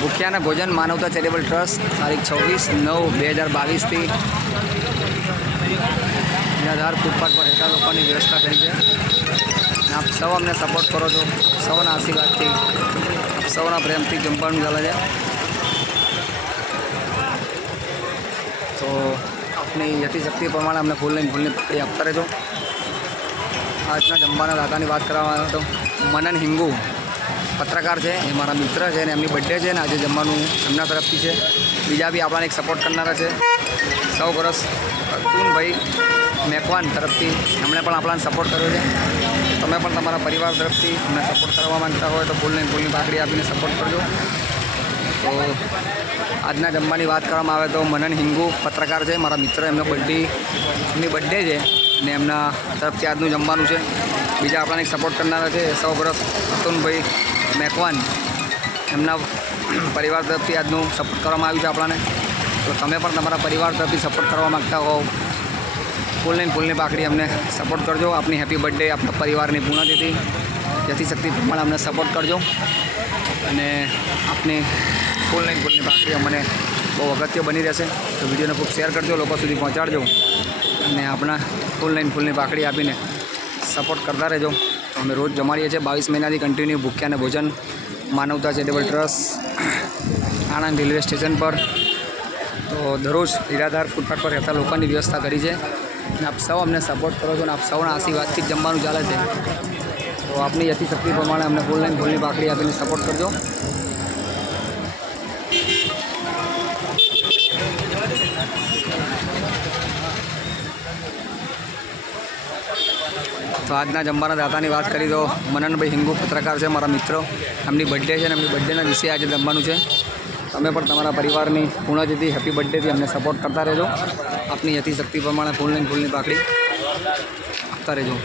ભૂખ્યાના ભોજન માનવતા charitable trust તારીખ 26/9/2022 નિરાધાર ફૂટપાથ પર રહેતા લોકોની વ્યવસ્થા કરી છે. આપ સૌ અમને સપોર્ટ કરો છો. સૌના આશીર્વાદથી, આપ સૌના પ્રેમથી જમવાનું ચાલે છે. તો આપની યથાશક્તિ પ્રમાણે અમને ફૂલની પકડી આપતા રહેજો. આજના જમવાના દાતાની વાત કરવામાં આવે તો મનન હિંગુ પત્રકાર છે, એ મારા મિત્ર છે અને એમની બર્થડે છે ને આજે જમવાનું એમના તરફથી છે. બીજા બી આપણાને એક સપોર્ટ કરનારા છે સૌ વર્ષ અતુનભાઈ મેકવાન તરફથી, એમણે પણ આપણાને સપોર્ટ કર્યો છે. તમે પણ તમારા પરિવાર તરફથી અમને સપોર્ટ કરવા માંગતા હોય તો ફૂલની પાકડી આપીને સપોર્ટ કરજો. તો આજના જમવાની વાત કરવામાં આવે તો મનન હિંગુ પત્રકાર છે, મારા મિત્ર, એમની બર્થડે છે ને એમના તરફથી આજનું જમવાનું છે. બીજા આપણાને એક સપોર્ટ કરનારા છે સૌ વર્ષ અતુનભાઈ મેકવાન, એમના પરિવાર તરફથી આજનું સપોર્ટ કરવામાં આવ્યું છે આપણાને. તો તમે પણ તમારા પરિવાર તરફથી સપોર્ટ કરવા માગતા હો ફૂલની પાકડી અમને સપોર્ટ કરજો. આપની હેપી બર્થડે આપણા પરિવારની પૂર્ણતિથિ યથાશક્તિ પ્રમાણે અમને સપોર્ટ કરજો. અને આપની ફૂલની પાકડી અમને બહુ અગત્ય બની રહેશે. તો વિડીયોને ખૂબ શેર કરજો, લોકો સુધી પહોંચાડજો અને આપણા ફૂલની પાકડી આપીને સપોર્ટ કરતા રહેજો. અમે રોજ જમાડીએ છીએ 22 મહિનાથી કન્ટિન્યુ ભૂખ્યાને ભોજન માનવતા charitable trust Anand railway station પર. તો દરરોજ નિરાધાર ફૂટપાથ પર રહેતા લોકોની વ્યવસ્થા કરી છે અને આપ સૌ અમને સપોર્ટ કરો છો અને આપ સૌના આશીર્વાદથી જ જમવાનું ચાલે છે. તો આપની યથાશક્તિ પ્રમાણે અમને ફૂલની પાકડી આપીને સપોર્ટ કરજો. તો આજના જમવાના દાતાની વાત કરી તો મનનભાઈ હિંગુ પત્રકાર છે, મારા મિત્રો, એમની બર્થડે છે અને એમની બર્થડેના વિશે આજે જમવાનું છે. તમે પણ તમારા પરિવારની પૂર્ણતિથિ હેપી બર્થડેથી અમને સપોર્ટ કરતા રહેજો. આપની યથાશક્તિ પ્રમાણે ફૂલની પાકડી આપતા રહેજો.